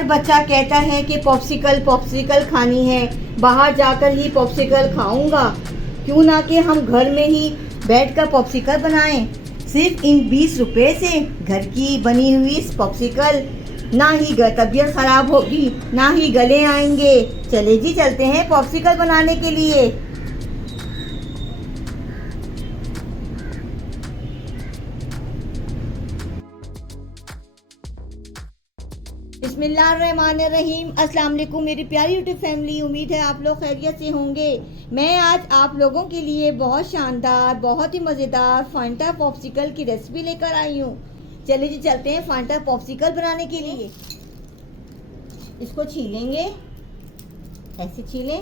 हर बच्चा कहता है कि पॉप्सिकल पॉप्सिकल खानी है, बाहर जाकर ही पॉप्सिकल खाऊंगा। क्यों ना कि हम घर में ही बैठकर पॉप्सिकल बनाएं। सिर्फ इन 20 रुपए से घर की बनी हुई पॉप्सिकल, ना ही तबीयत खराब होगी, ना ही गले आएंगे। चले जी, चलते हैं पॉप्सिकल बनाने के लिए। बिस्मिल्लाहिर्रहमानिर्रहीम। अस्सलाम वालेकुम मेरी प्यारी यूट्यूब फैमिली, उम्मीद है आप लोग खैरियत से होंगे। मैं आज आप लोगों के लिए बहुत शानदार, बहुत ही मज़ेदार फांटा पॉप्सिकल की रेसिपी लेकर आई हूँ। चलिए जी, चलते हैं फांटा पॉप्सिकल बनाने के लिए। इसको छीलेंगे, ऐसे छीलें।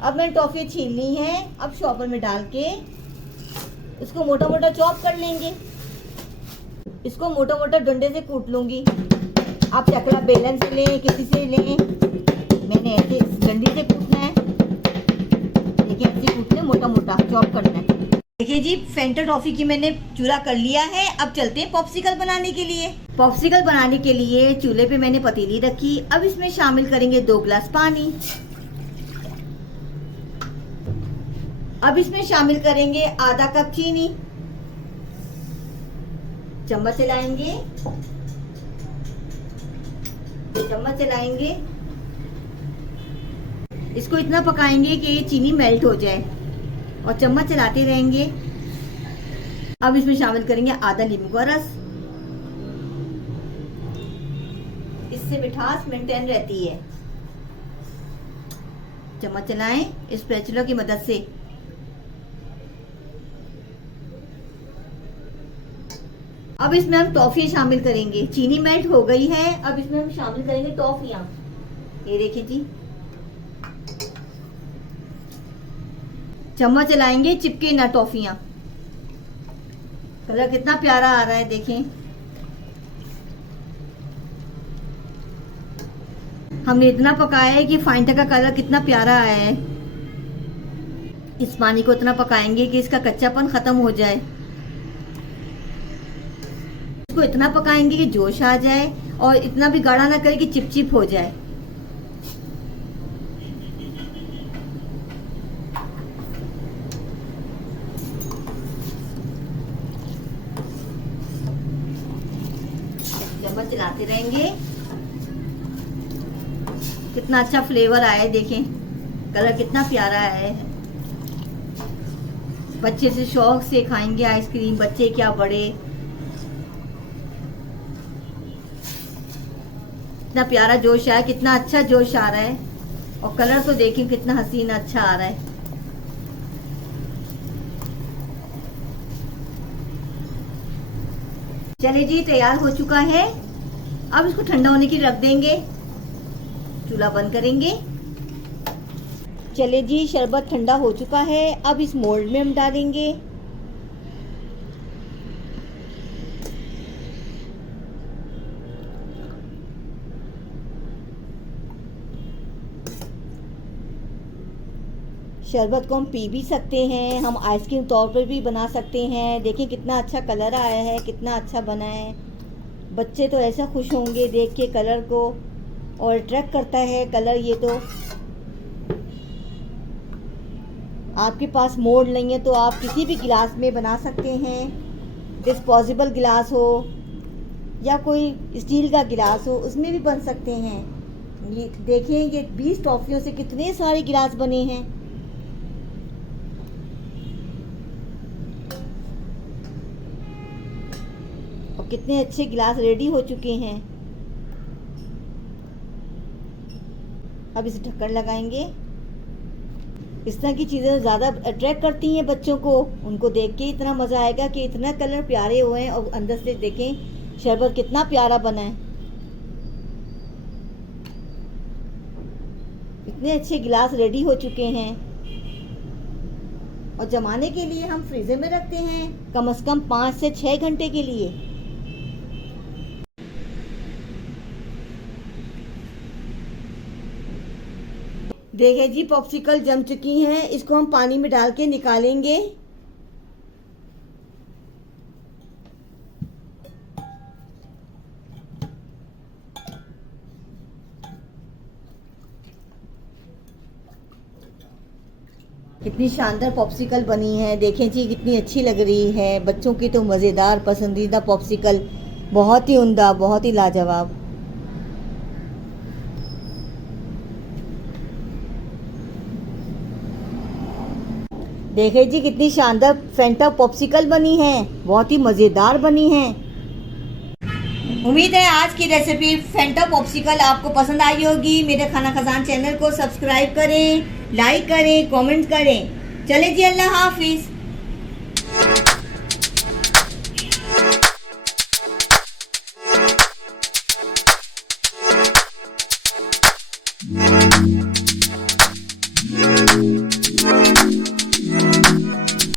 अब मैंने टॉफ़ी छील ली है। अब शॉपर में डाल के इसको मोटा मोटा चॉप कर लेंगे। इसको मोटा मोटा डंडे से कूट लूंगी। आप चकला बेलन से लें, किसी से लें। मैंने ऐसे डंडी से कूटना है। देखिए, ऐसे कूटना, मोटा मोटा चॉप करना है। देखिए जी, फेंटा टॉफ़ी की मैंने चूरा कर लिया है। अब चलते हैं पॉप्सिकल बनाने के लिए। पॉप्सिकल बनाने के लिए चूल्हे पे मैंने पतीली रखी। अब इसमें शामिल करेंगे 2 गिलास पानी। अब इसमें शामिल करेंगे आधा कप चीनी। चम्मच चलाएंगे, चम्मच चलाएंगे। इसको इतना पकाएंगे कि ये चीनी मेल्ट हो जाए और चम्मच चलाते रहेंगे। अब इसमें शामिल करेंगे आधा नींबू का रस। इससे मिठास मेंटेन रहती है। चम्मच चलाएं स्पैचुला की मदद से। अब इसमें हम टॉफी शामिल करेंगे। चीनी मेल्ट हो गई है। अब इसमें हम शामिल करेंगे टॉफियां। ये देखिए जी, चम्मच चलाएंगे, चिपके ना टॉफियां। कलर कितना प्यारा आ रहा है, देखें। हमने इतना पकाया है कि फांटा का कलर कितना प्यारा आया है। इस पानी को इतना पकाएंगे कि इसका कच्चापन खत्म हो जाए। इसको इतना पकाएंगे कि जोश आ जाए और इतना भी गाढ़ा ना करे कि चिपचिप हो जाए। चम्मच चलाते रहेंगे। कितना अच्छा फ्लेवर आया है, देखें। कलर कितना प्यारा है। बच्चे से शौक से खाएंगे आइसक्रीम, बच्चे क्या बड़े। कितना प्यारा जोश आया, कितना अच्छा जोश आ रहा है। और कलर तो देखें कितना हसीन अच्छा आ रहा है। चलिए जी, तैयार हो चुका है। अब इसको ठंडा होने की रख देंगे। चूल्हा बंद करेंगे। चलिए जी, शरबत ठंडा हो चुका है। अब इस मोल्ड में हम डालेंगे। शरबत को हम पी भी सकते हैं, हम आइसक्रीम तौर पर भी बना सकते हैं। देखिए कितना अच्छा कलर आया है, कितना अच्छा बना है। बच्चे तो ऐसा खुश होंगे देख के कलर को, और अट्रैक्ट करता है कलर। ये तो आपके पास मोल्ड नहीं है तो आप किसी भी गिलास में बना सकते हैं। डिस्पोजेबल गिलास हो या कोई स्टील का गिलास हो, उसमें भी बन सकते हैं। ये देखें, ये 20 टॉफियों से कितने सारे गिलास बने हैं। और कितने अच्छे गिलास रेडी हो चुके हैं। अब इसे ढक्कन लगाएंगे। इस तरह की चीज़ें ज़्यादा अट्रैक्ट करती हैं बच्चों को। उनको देख के इतना मज़ा आएगा कि इतना कलर प्यारे हुए हैं। और अंदर से देखें शरबत कितना प्यारा बना है। इतने अच्छे गिलास रेडी हो चुके हैं। और जमाने के लिए हम फ्रीजर में रखते हैं कम से कम 5 से 6 घंटे के लिए। देखिए जी पॉप्सिकल जम चुकी हैं, इसको हम पानी में डाल के निकालेंगे। कितनी शानदार पॉप्सिकल बनी है, देखें जी कितनी अच्छी लग रही है। बच्चों की तो मज़ेदार पसंदीदा पॉप्सिकल, बहुत ही उम्दा, बहुत ही लाजवाब। देखें जी कितनी शानदार फैंटा पॉप्सिकल बनी है, बहुत ही मज़ेदार बनी है। उम्मीद है आज की रेसिपी फैंटा पॉप्सिकल आपको पसंद आई होगी। मेरे खाना खजान चैनल को सब्सक्राइब करें, लाइक करें, कमेंट करें। चले जी, अल्लाह हाफिज।